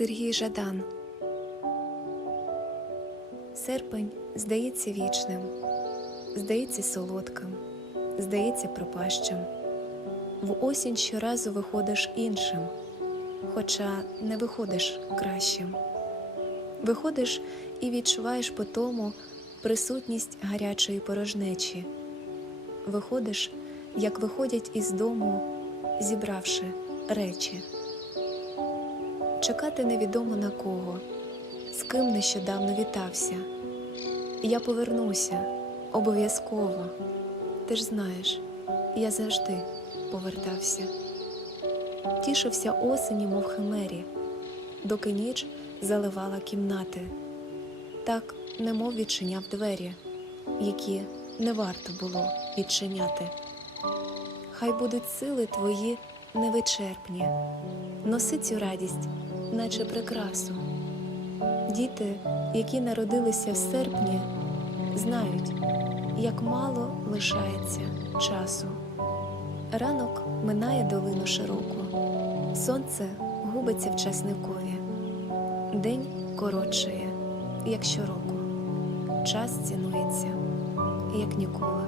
Сергій Жадан Серпень здається вічним, здається солодким, здається пропащим. В осінь щоразу виходиш іншим, хоча не виходиш кращим. Виходиш і відчуваєш по тому присутність гарячої порожнечі. Виходиш, як виходять із дому, зібравши речі. Чекати невідомо на кого, з ким нещодавно вітався. Я повернуся обов'язково. Ти ж знаєш, я завжди повертався. Тішився осені, мов химері, доки ніч заливала кімнати. Так, немов відчиняв двері, які не варто було відчиняти. Хай будуть сили твої невичерпні, носи цю радість, наче прикрасу. Діти, які народилися в серпні, знають, як мало лишається часу. Ранок минає долину широку, сонце губиться в часникові, день коротшає, як щороку, час цінується, як ніколи.